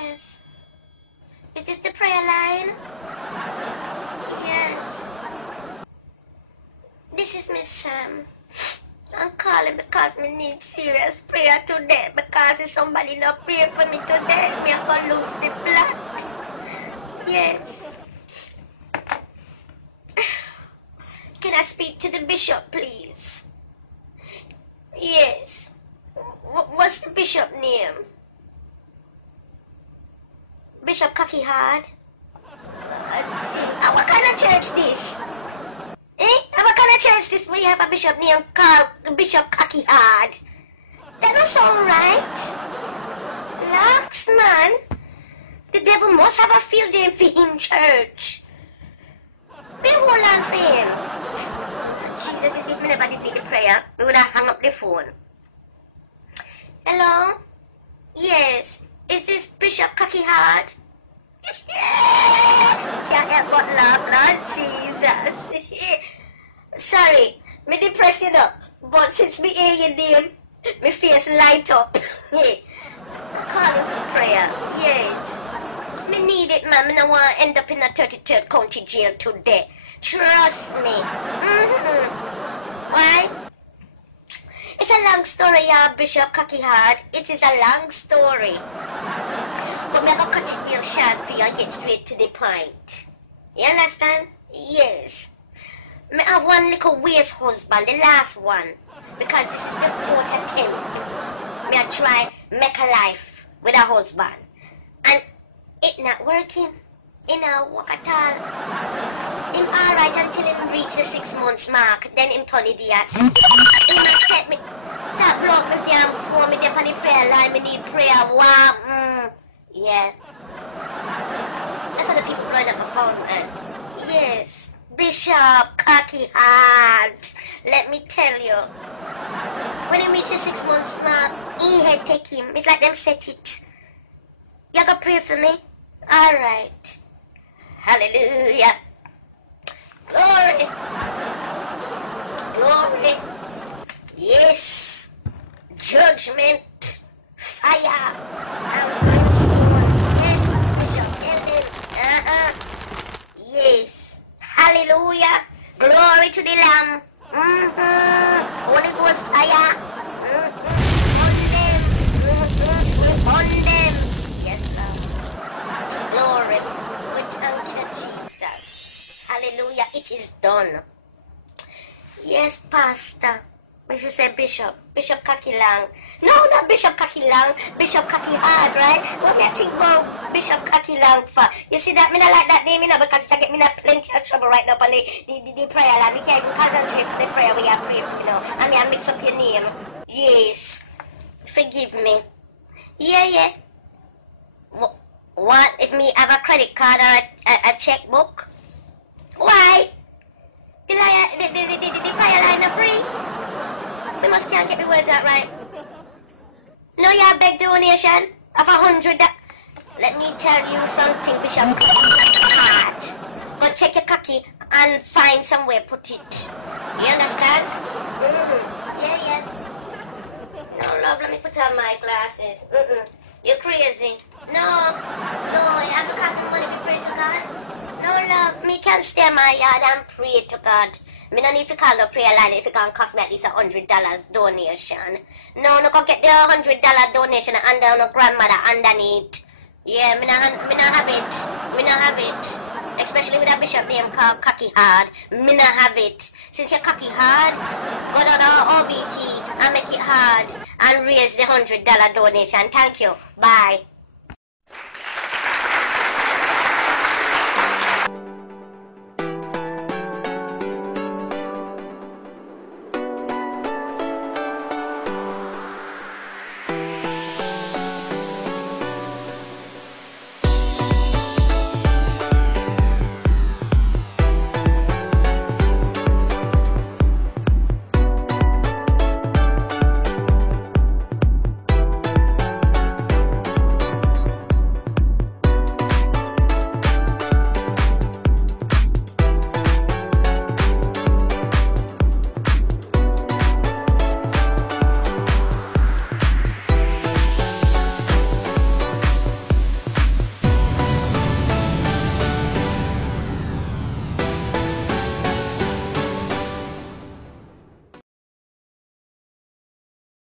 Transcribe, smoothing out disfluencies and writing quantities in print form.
Yes. Is this the prayer line? Yes. This is Miss Sam. I'm calling because me need serious prayer today. Because if somebody not pray for me today, me gonna lose the blood. Yes. Can I speak to the bishop, please? Yes. What's the bishop name? Bishop Cocky Hard? What kind of church this? What kind of church this where you have a bishop name called Bishop Cocky Hard? That don't sound right. Relax, man. The devil must have a field day for him church. Be hold on for him. Jesus, if me never did the prayer, we would have hung up the phone. Hello? Yes. Is this Bishop Cocky Hard? Can't help but laugh, Lord Jesus. Sorry, me depressed you up, but since me hear your name, me face light up. Calling for prayer, yes. Me need it, man. Me no want to end up in a 33rd county jail today. Trust me. Why? It's a long story, yeah, Bishop Cocky Hard. It is a long story. But me gonna cut it real short for you and get straight to the point. You understand? Yes. Me have one little waste husband, the last one. Because this is the 4th attempt. Me I try make a life with a husband. And it not working. It not work at all. Him alright until him reach the 6 months mark. Then him turn idiot. He might set me. Stop block me down before me dip on the prayer line. Me need prayer. Wow. Yeah. That's how the people blowing up the phone, man. Yes. Bishop Cocky Hard. Let me tell you. When he reaches 6 months mark, he had take him. It's like them set it. You gonna pray for me? Alright. Hallelujah. Glory. Glory. Yes. Judgment. Fire. And brimstone. Yes, Bishop Ellen. Yes. Hallelujah. Glory to the Lamb. Holy Ghost fire. On them. On them. Yes, Lord. Glory. We thank you, Jesus. Hallelujah. It is done. Yes, Pastor. We should say Bishop. Bishop Cocky Lang. No, not Bishop Cocky Lang. Bishop Cocky Hard, right? What me I think about Bishop Cocky Lang for? You see that? Me not like that name, you know, because it get me in plenty of trouble right now on the prayer line. We can't even concentrate on the prayer we are praying, you know. I mean, I mix up your name. Yes. Forgive me. Yeah. What? If me have a credit card or a checkbook? Why? The prayer line are free? We must can't get the words out right. No, you beg donation of $100. Let me tell you something, Bishop Hard. Go take your cocky and find somewhere put it. You understand? Yeah. No, love, let me put on my glasses. You're crazy. No, you have to cost me money if you pray to God. No, love, me can stay in my yard and pray to God. Me no need to call the prayer line if it can cost me at least $100 donation. No go get the $100 donation under no grandmother underneath. Yeah, me no have it. Especially with a bishop name called Cocky Hard. Me no have it. Since you're cocky hard, go down to OBT and make it hard and raise the $100 donation. Thank you. Bye.